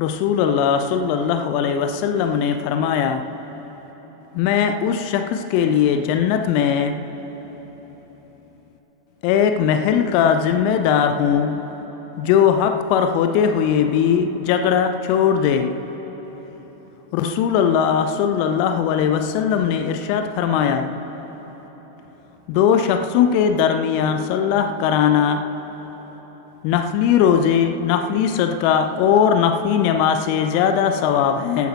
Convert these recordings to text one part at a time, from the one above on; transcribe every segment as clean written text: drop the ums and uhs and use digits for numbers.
رسول اللہ صلی اللہ علیہ وسلم نے فرمایا، میں اس شخص کے لیے جنت میں ایک محل کا ذمہ دار ہوں جو حق پر ہوتے ہوئے بھی جھگڑا چھوڑ دے۔ رسول اللہ صلی اللہ علیہ وسلم نے ارشاد فرمایا، دو شخصوں کے درمیان صلح کرانا نفلی روزے، نفلی صدقہ اور نفلی نماز سے زیادہ ثواب ہے۔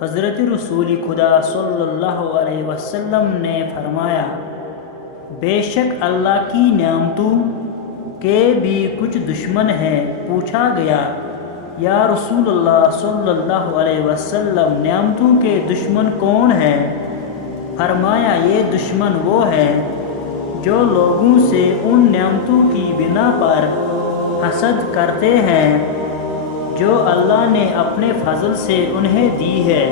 حضرت رسول خدا صلی اللہ علیہ وسلم نے فرمایا، بے شک اللہ کی نعمتوں کے بھی کچھ دشمن ہیں۔ پوچھا گیا، یا رسول اللہ صلی اللہ علیہ وسلم، نعمتوں کے دشمن کون ہیں؟ فرمایا، یہ دشمن وہ ہیں جو لوگوں سے ان نعمتوں کی بنا پر حسد کرتے ہیں جو اللہ نے اپنے فضل سے انہیں دی ہے۔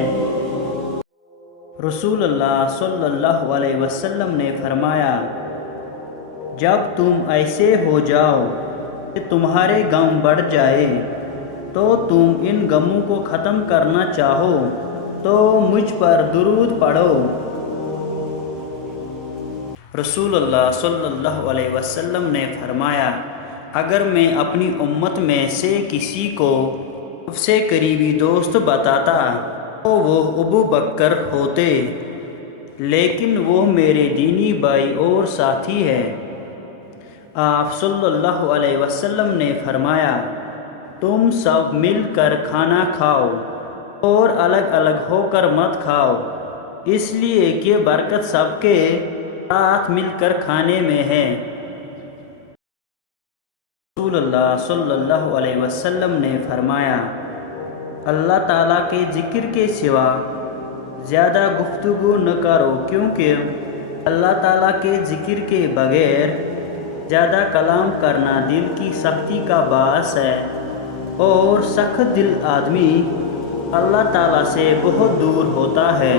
رسول اللہ صلی اللہ علیہ وسلم نے فرمایا، جب تم ایسے ہو جاؤ کہ تمہارے غم بڑھ جائے تو تم ان غموں کو ختم کرنا چاہو تو مجھ پر درود پڑھو۔ رسول اللہ صلی اللہ علیہ وسلم نے فرمایا، اگر میں اپنی امت میں سے کسی کو سب سے قریبی دوست بتاتا تو وہ ابو بکر ہوتے، لیکن وہ میرے دینی بھائی اور ساتھی ہے۔ آپ صلی اللہ علیہ وسلم نے فرمایا، تم سب مل کر کھانا کھاؤ اور الگ الگ ہو کر مت کھاؤ، اس لیے کہ برکت سب کے ساتھ مل کر کھانے میں ہے۔ رسول اللہ صلی اللہ علیہ وسلم نے فرمایا، اللہ تعالیٰ کے ذکر کے سوا زیادہ گفتگو نہ کرو، کیونکہ اللہ تعالیٰ کے ذکر کے بغیر زیادہ کلام کرنا دل کی سختی کا باعث ہے، اور سخت دل آدمی اللہ تعالیٰ سے بہت دور ہوتا ہے۔